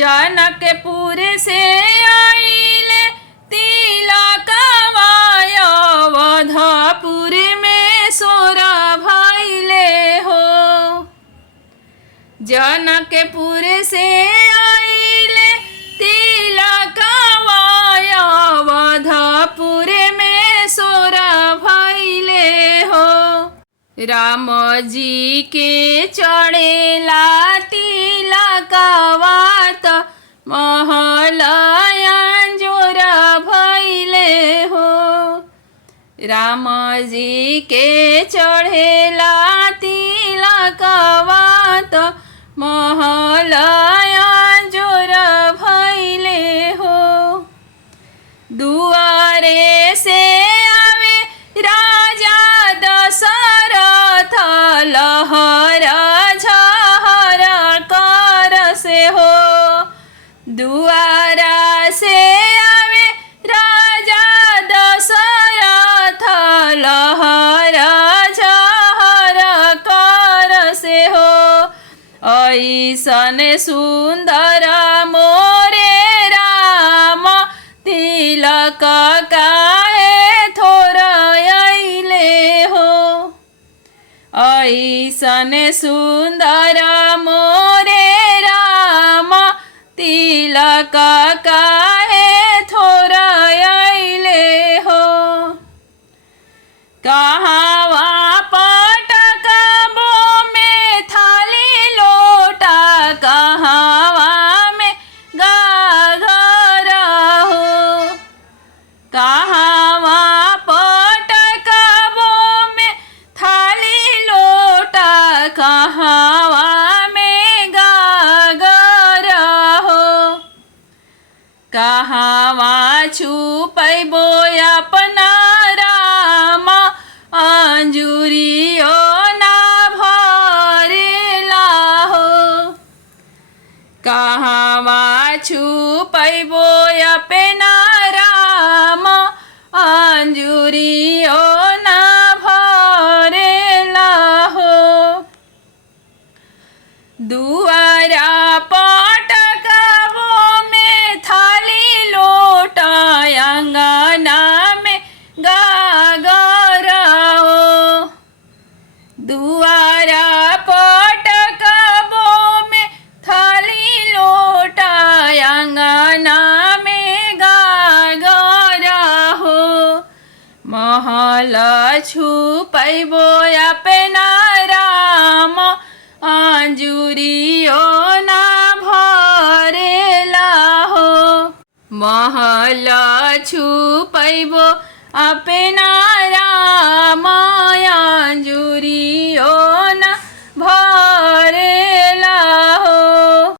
जनकपुर से आइले तिलकवा अवधपुर में सोर भइले हो। जनकपुर से आइले तिलकवा अवधपुर में सोर भइले हो। राम जी के चढ़ेला तिलकवा त महल अंजोर भइले हो। राम जी के चढ़ेला तिलकवा त महल अंजोर भइले हो। दुआरे से आवे राजा दशरथ लहर झहर कर से हो। दुआरा से आवे राजा दशरथ लहर झहर कर से हो। ऐसन सुंदर मोरे राम तिलक काहे थोर अइले हो। ऐसन सुंदर मोरे राम तिलक काहे थोर अइले हो। कहवा पटकबो में थाली लोटा कहवा में गागर हो। कहवा पटकबो में थाली लोटा कहवा में गागर हो। कहवा छुपैबो अपना राम अंजुरियो ना भरेला हो। कहवा छुपैबो अपना राम अंजुरियो ना भरेला हो। दुआरा पटकबो में थाली लोटा अंगना में गागर हो। दुआरा पटकबो में थाली लोटा अंगना में गागर हो। महल छुपैबो अपना राम अंजुरियो ना भरेला हो। महल छुपैबो अपना राम अंजुरियो